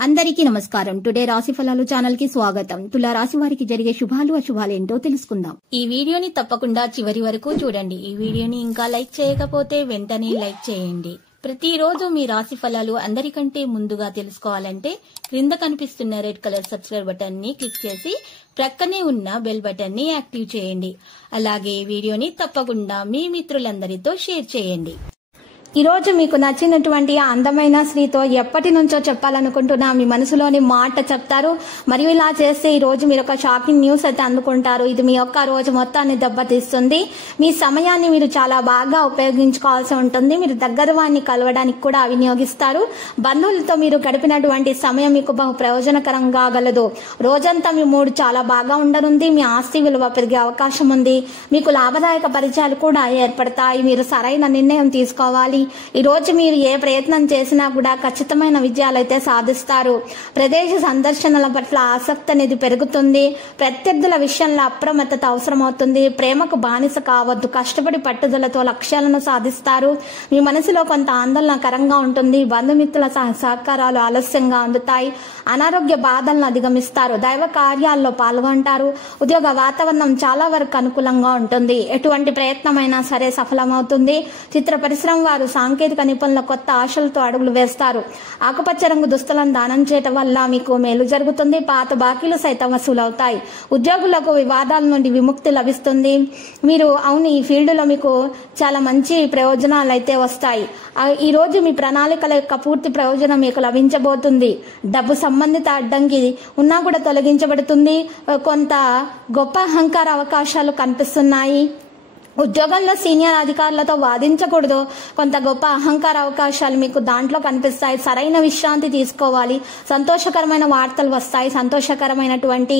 అందరికీ నమస్కారం. టుడే రాశి ఫలాలు ఛానల్ కి స్వాగతం. తులా రాశి వారికి జరిగే శుభాలు అశుభాలు ఏంటో తెలుసుకుందాం. ఈ వీడియోని తప్పకుండా చివరి వరకు చూడండి. ఈ వీడియోని ఇంకా లైక్ చేయకపోతే వెంటనే లైక్ చేయండి. ప్రతిరోజు మీ రాశి ఫలాలు అందరికంటే ముందుగా తెలుసుకోవాలంటే క్రింద కనిపిస్తున్న రెడ్ కలర్ సబ్స్క్రైబ్ బటన్ ని క్లిక్ చేసి ప్రక్కనే ఉన్న బెల్ బటన్ ని యాక్టివ్ చేయండి. అలాగే వీడియోని తప్పకుండా మీ మిత్రులందరితో షేర్ చేయండి. ఈ రోజు మీకు నచ్చినటువంటి అందమైన స్త్రీతో ఎప్పటి నుంచో చెప్పాలనుకుంటున్నా మీ మనసులోని మాట చెప్తారు. మరియు ఇలా చేస్తే ఈ రోజు మీరు ఒక షాకింగ్ న్యూస్ అయితే అందుకుంటారు. ఇది మీ యొక్క రోజు మొత్తాన్ని దెబ్బతీస్తుంది. మీ సమయాన్ని మీరు చాలా బాగా ఉపయోగించుకోవాల్సి ఉంటుంది. మీరు దగ్గర వారిని కలవడానికి కూడా వినియోగిస్తారు. బంధువులతో మీరు గడిపినటువంటి సమయం మీకు బహు ప్రయోజనకరంగా గలదు. రోజంతా మీ మూడు చాలా బాగా ఉండనుంది. మీ ఆస్తి విలువ పెరిగే అవకాశం ఉంది. మీకు లాభదాయక పరిచయాలు కూడా ఏర్పడతాయి. మీరు సరైన నిర్ణయం తీసుకోవాలి. ఈ రోజు మీరు ఏ ప్రయత్నం చేసినా కూడా ఖచ్చితమైన విజయాలు అయితే సాధిస్తారు. ప్రదేశ సందర్శనల పట్ల ఆసక్తి అనేది పెరుగుతుంది. ప్రత్యర్థుల విషయంలో అప్రమత్తత అవసరమవుతుంది. ప్రేమకు బానిస కావద్దు. కష్టపడి పట్టుదలతో లక్ష్యాలను సాధిస్తారు. మీ మనసులో కొంత ఆందోళనకరంగా ఉంటుంది. బంధుమిత్రుల సహకారాలు ఆలస్యంగా అందుతాయి. అనారోగ్య బాధలను అధిగమిస్తారు. దైవ కార్యాల్లో పాల్గొంటారు. ఉద్యోగ వాతావరణం చాలా వరకు అనుకూలంగా ఉంటుంది. ఎటువంటి ప్రయత్నమైనా సరే సఫలమవుతుంది. చిత్ర పరిశ్రమ వారు సాంకేతిక నిపుణుల కొత్త ఆశలతో అడుగులు వేస్తారు. ఆకుపచ్చ రంగు దుస్తులను దానం చేయటం వల్ల మీకు మేలు జరుగుతుంది. పాత బాకీలు సైతం వసూలవుతాయి. ఉద్యోగులకు వివాదాల నుండి విముక్తి లభిస్తుంది. మీరు ఈ ఫీల్డ్లో మీకు చాలా మంచి ప్రయోజనాలు అయితే వస్తాయి. ఈ రోజు మీ ప్రణాళికల యొక్క పూర్తి ప్రయోజనం మీకు లభించబోతుంది. డబ్బు సంబంధిత అడ్డంకి ఉన్నా కూడా తొలగించబడుతుంది. కొంత గొప్ప అహంకార అవకాశాలు కనిపిస్తున్నాయి. ఉద్యోగంలో సీనియర్ అధికారులతో వాదించకూడదు. కొంత గొప్ప అహంకార అవకాశాలు మీకు దాంట్లో కనిపిస్తాయి. సరైన విశ్రాంతి తీసుకోవాలి. సంతోషకరమైన వార్తలు వస్తాయి. సంతోషకరమైనటువంటి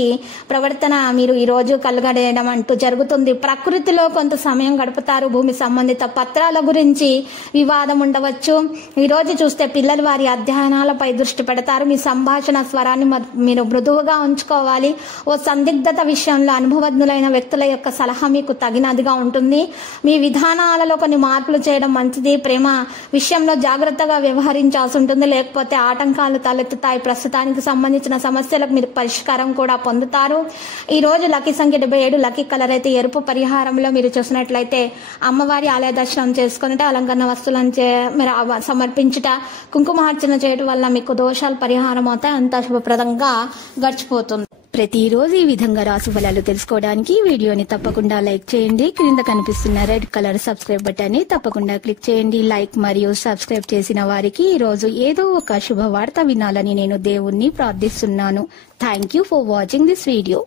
ప్రవర్తన మీరు ఈ రోజు కలగడం అంటూ జరుగుతుంది. ప్రకృతిలో కొంత సమయం గడుపుతారు. భూమి సంబంధిత పత్రాల గురించి వివాదం ఉండవచ్చు. ఈ రోజు చూస్తే పిల్లలు వారి అధ్యయనాలపై దృష్టి పెడతారు. మీ సంభాషణ స్వరాన్ని మీరు మృదువుగా ఉంచుకోవాలి. ఓ సందిగ్ధత విషయంలో అనుభవజ్ఞులైన వ్యక్తుల యొక్క సలహా మీకు తగినదిగా ఉంటుంది. మీ విధానాలలో కొన్ని మార్పులు చేయడం మంచిది. ప్రేమ విషయంలో జాగ్రత్తగా వ్యవహరించాల్సి ఉంటుంది. లేకపోతే ఆటంకాలు తలెత్తుతాయి. ప్రస్తుతానికి సంబంధించిన సమస్యలకు మీరు పరిష్కారం కూడా పొందుతారు. ఈ రోజు లక్కీ సంఖ్య 77. లక్కీ కలర్ అయితే ఎరుపు. పరిహారంలో మీరు చూసినట్లయితే అమ్మవారి ఆలయ దర్శనం చేసుకున్నట, అలంకరణ వస్తువులను మీరు సమర్పించుట, కుంకుమార్చన చేయడం వల్ల మీకు దోషాలు పరిహారం అవుతాయి. అంతా శుభప్రదంగా గడిచిపోతుంది. ప్రతిరోజు ఈ విధంగా రాశి ఫలాలు తెలుసుకోవడానికి వీడియోని తప్పకుండా లైక్ చేయండి. క్రింద కనిపిస్తున్న రెడ్ కలర్ సబ్స్క్రైబ్ బటన్ ని తప్పకుండా క్లిక్ చేయండి. లైక్ మరియు సబ్స్క్రైబ్ చేసిన వారికి ఈ రోజు ఏదో ఒక శుభవార్త వినాలని నేను దేవుణ్ణి ప్రార్థిస్తున్నాను. Thank you for watching this video.